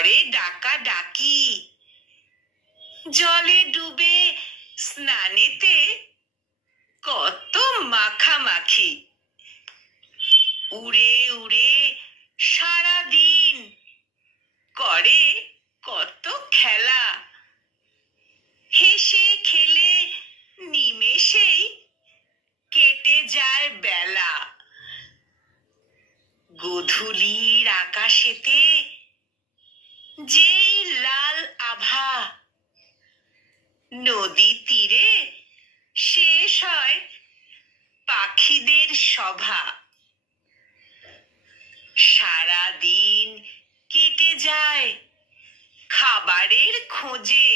করে ডাকা ডাকি, জলে ডুবে স্নানেতে কত মাখামাখি। উড়ে উড়ে সারা দিন করে কত খেলা, হেসে খেলে নিমেষেই কেটে যায় বেলা। গোধূলির আকাশেতে যেই লাল আভা, নদী তীরে শেষ হয় পাখিদের সভা। সারা দিন কেটে যায় খাবারের খোঁজে,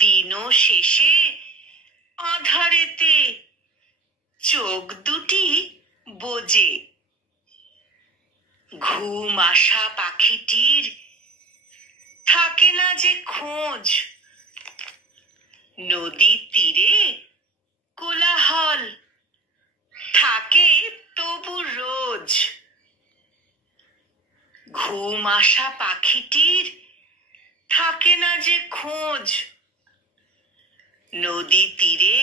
দিনও শেষে আঁধারেতে চোখ দুটি বোজে। ঘুম আসা পাখিটির থাকে না যে খোঁজ, নদীর তীরে কোলাহল থাকে তবু রোজ। ঘুম আসা পাখিটির থাকে না যে খোঁজ, নদী তীরে